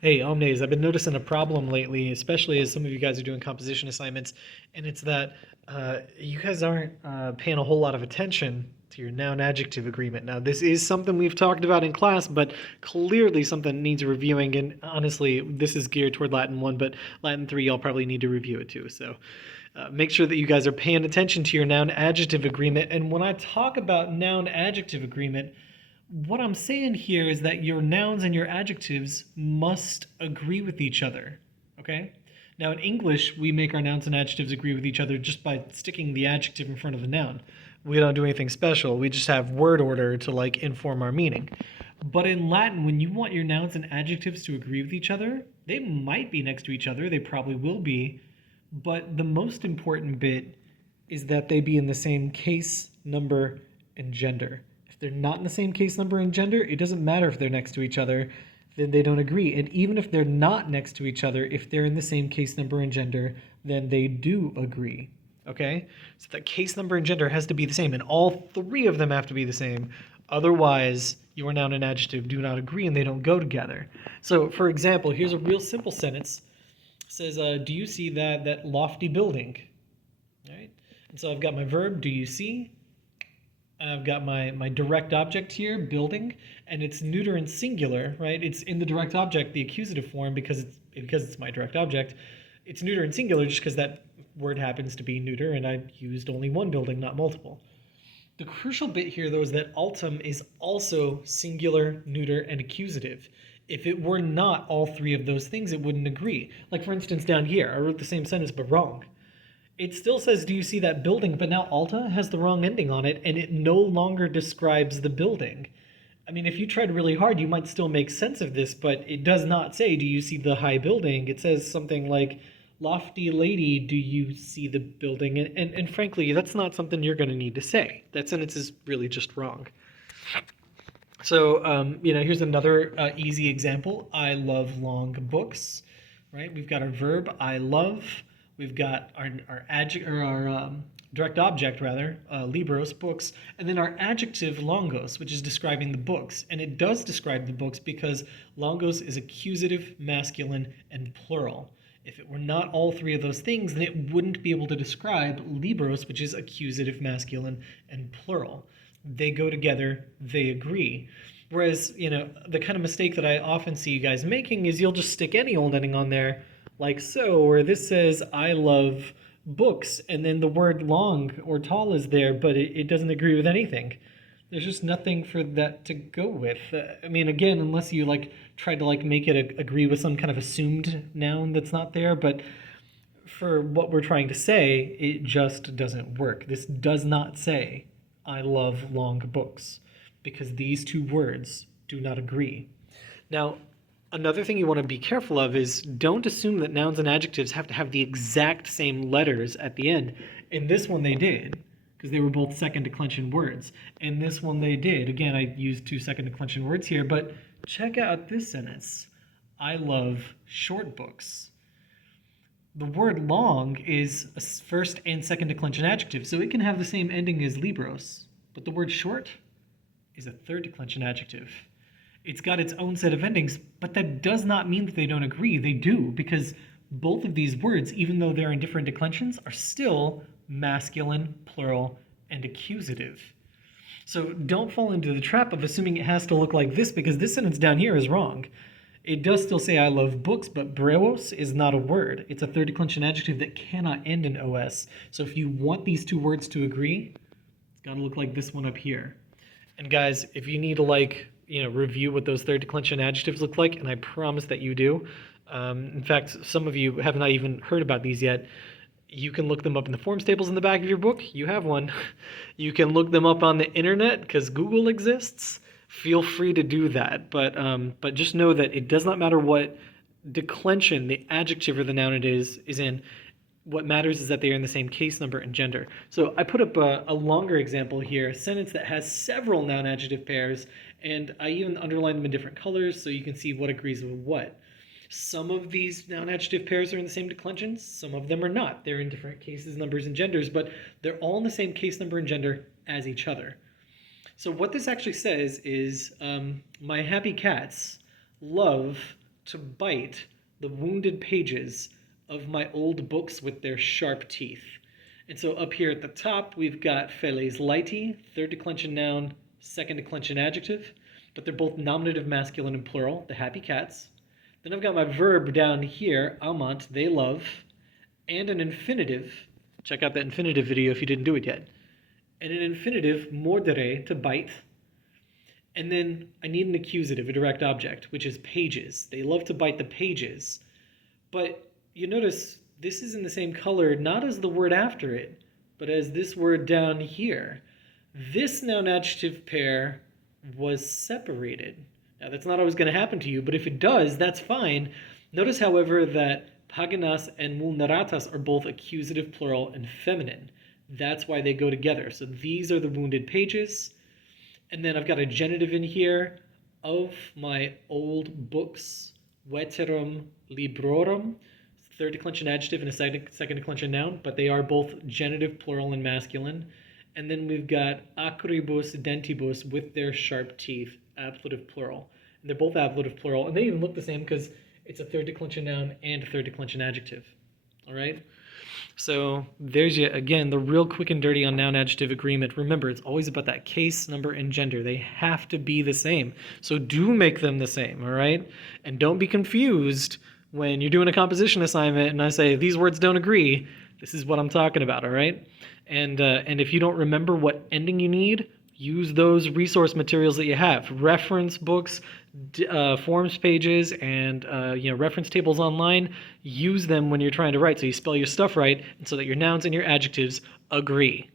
Hey, Omnes, I've been noticing a problem lately, especially as some of you guys are doing composition assignments, and it's that you guys aren't paying a whole lot of attention to your noun adjective agreement. Now, this is something we've talked about in class, but clearly something needs reviewing, and honestly, this is geared toward Latin 1, but Latin 3, y'all probably need to review it too. So make sure that you guys are paying attention to your noun adjective agreement. And when I talk about noun adjective agreement, what I'm saying here is that your nouns and your adjectives must agree with each other. Okay? Now, in English, we make our nouns and adjectives agree with each other just by sticking the adjective in front of the noun. We don't do anything special. We just have word order to inform our meaning. But in Latin, when you want your nouns and adjectives to agree with each other, they might be next to each other. They probably will be. But the most important bit is that they be in the same case, number, and gender. If they're not in the same case, number, and gender, it doesn't matter if they're next to each other, then they don't agree. And even if they're not next to each other, if they're in the same case, number, and gender, then they do agree. Okay? So the case, number, and gender has to be the same, and all three of them have to be the same. Otherwise, your noun and adjective do not agree and they don't go together. So, for example, here's a real simple sentence. It says, do you see that lofty building? All right. And so I've got my verb, do you see? I've got my direct object here, building, and it's neuter and singular, right? It's in the direct object, the accusative form, because it's my direct object. It's neuter and singular just because that word happens to be neuter, and I used only one building, not multiple. The crucial bit here, though, is that altum is also singular, neuter, and accusative. If it were not all three of those things, it wouldn't agree. Like, for instance, down here, I wrote the same sentence but wrong. It still says, do you see that building? But now alta has the wrong ending on it, and it no longer describes the building. I mean, if you tried really hard, you might still make sense of this, but it does not say, do you see the high building? It says something like, lofty lady, do you see the building? And frankly, that's not something you're going to need to say. That sentence is really just wrong. So, here's another easy example. I love long books, right? We've got our verb, I love. We've got our adjective, or our direct object, rather, libros, books, and then our adjective, longos, which is describing the books. And it does describe the books because longos is accusative, masculine, and plural. If it were not all three of those things, then it wouldn't be able to describe libros, which is accusative, masculine, and plural. They go together, they agree. Whereas, the kind of mistake that I often see you guys making is you'll just stick any old ending on there, like so, where this says, I love books, and then the word long or tall is there, but it doesn't agree with anything. There's just nothing for that to go with. I mean, again, unless you try to make it agree with some kind of assumed noun that's not there, but for what we're trying to say, it just doesn't work. This does not say, I love long books, because these two words do not agree. Now, another thing you want to be careful of is don't assume that nouns and adjectives have to have the exact same letters at the end. In this one, they did, because they were both second declension words. In this one, they did. Again, I used two second declension words here, but check out this sentence. I love short books. The word long is a first and second declension adjective, so it can have the same ending as libros. But the word short is a third declension adjective. It's got its own set of endings, but that does not mean that they don't agree. They do, because both of these words, even though they're in different declensions, are still masculine, plural, and accusative. So don't fall into the trap of assuming it has to look like this, because this sentence down here is wrong. It does still say I love books, but brevos is not a word. It's a third declension adjective that cannot end in os. So if you want these two words to agree, it's got to look like this one up here. And guys, if you need to review what those third declension adjectives look like, and I promise that you do. In fact, some of you have not even heard about these yet. You can look them up in the forms tables in the back of your book. You have one. You can look them up on the internet because Google exists. Feel free to do that. But just know that it does not matter what declension the adjective or the noun it is in. What matters is that they are in the same case, number, and gender. So I put up a longer example here, a sentence that has several noun-adjective pairs, and I even underlined them in different colors so you can see what agrees with what. Some of these noun-adjective pairs are in the same declensions, some of them are not. They're in different cases, numbers, and genders, but they're all in the same case, number, and gender as each other. So what this actually says is, my happy cats love to bite the wounded pages of my old books with their sharp teeth. And so up here at the top, we've got feles laeti, third declension noun, second declension adjective, but they're both nominative masculine and plural, the happy cats. Then I've got my verb down here, amant, they love, and an infinitive. Check out that infinitive video if you didn't do it yet. And an infinitive, mordere, to bite. And then I need an accusative, a direct object, which is pages. They love to bite the pages. But you notice this is in the same color, not as the word after it, but as this word down here. This noun-adjective pair was separated. Now, that's not always going to happen to you, but if it does, that's fine. Notice, however, that paginas and vulneratas are both accusative, plural, and feminine. That's why they go together. So these are the wounded pages. And then I've got a genitive in here of my old books, veterum librorum, third declension adjective and a second declension noun, but they are both genitive, plural, and masculine. And then we've got acribus dentibus with their sharp teeth, ablative, plural. And they're both ablative, plural, and they even look the same because it's a third declension noun and a third declension adjective. All right? So there's yet again the real quick and dirty on noun-adjective agreement. Remember, it's always about that case, number, and gender. They have to be the same. So do make them the same, all right? And don't be confused when you're doing a composition assignment and I say, these words don't agree. This is what I'm talking about, all right? And if you don't remember what ending you need, use those resource materials that you have. Reference books, forms pages, and reference tables online. Use them when you're trying to write so you spell your stuff right and so that your nouns and your adjectives agree.